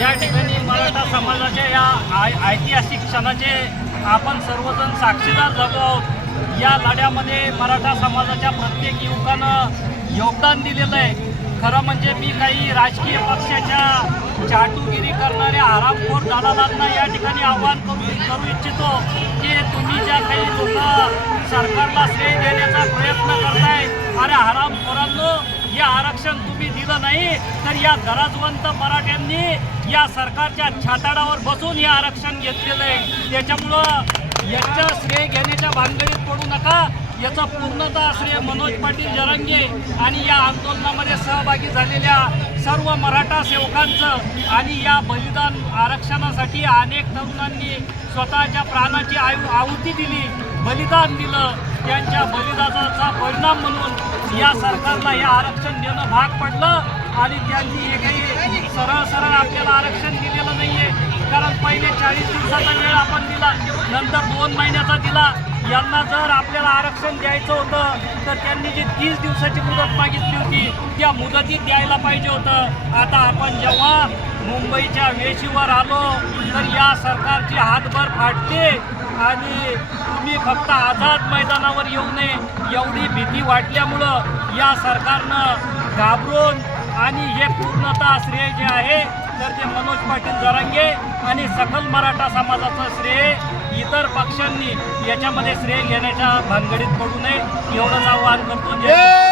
या ठिकाणी मराठा समाजाच्या या आय ऐतिहासिक क्षणाचे आपण सर्वजण साक्षीदार झालो आहोत या लढ्यामध्ये मराठा समाजाच्या प्रत्येक युवकानं योगदान दिलेलं आहे खरं म्हणजे मी काही राजकीय पक्षाच्या चाटुगिरी करणारे आरामखोर दलालांना या ठिकाणी आव्हान करू करू इच्छितो की तुम्ही ज्या काही लोक सरकारला श्रेय देण्याचा प्रयत्न करता नाही तर या गरजवंत मराठ्यांनी या सरकारच्या छाताडावर बसून हे आरक्षण घेतलेलं आहे त्याच्यामुळं याचं श्रेय घेण्याच्या भानगडीत पडू नका याचा पूर्णतः श्रेय मनोज पाटील जरंगे आणि या आंदोलनामध्ये सहभागी झालेल्या सर्व मराठा सेवकांचं आणि या बलिदान आरक्षणासाठी अनेक तरुणांनी स्वतःच्या प्राणाची आयु आहुती दिली बलिदान दिलं त्यांच्या बलिदानाचा परिणाम म्हणून या सरकारला हे आरक्षण देणं भाग पडलं आणि त्यांनी एकही सरळ सरळ आपल्याला आरक्षण दिलेलं नाही आहे कारण पहिले चाळीस दिवसाचा वेळ आपण दिला नंतर दोन महिन्याचा दिला यांना जर आपल्याला आरक्षण द्यायचं होतं तर त्यांनी जी तीस दिवसाची मुदत मागितली होती त्या मुदतीत द्यायला पाहिजे होतं आता आपण जेव्हा मुंबईच्या वेशीवर आलो तर या सरकारची हातभर फाटते आणि तुम्ही फक्त आझाद मैदानावर येऊ नये एवढी भीती वाटल्यामुळं या सरकारनं घाबरून आणि हे पूर्णतः श्रेय जे आहे तर ते मनोज पाटील जरांगे आणि सकल मराठा समाजाचं श्रेय इतर पक्षांनी याच्यामध्ये श्रेय घेण्याच्या भानगडीत पडू नये एवढं आव्हान करतो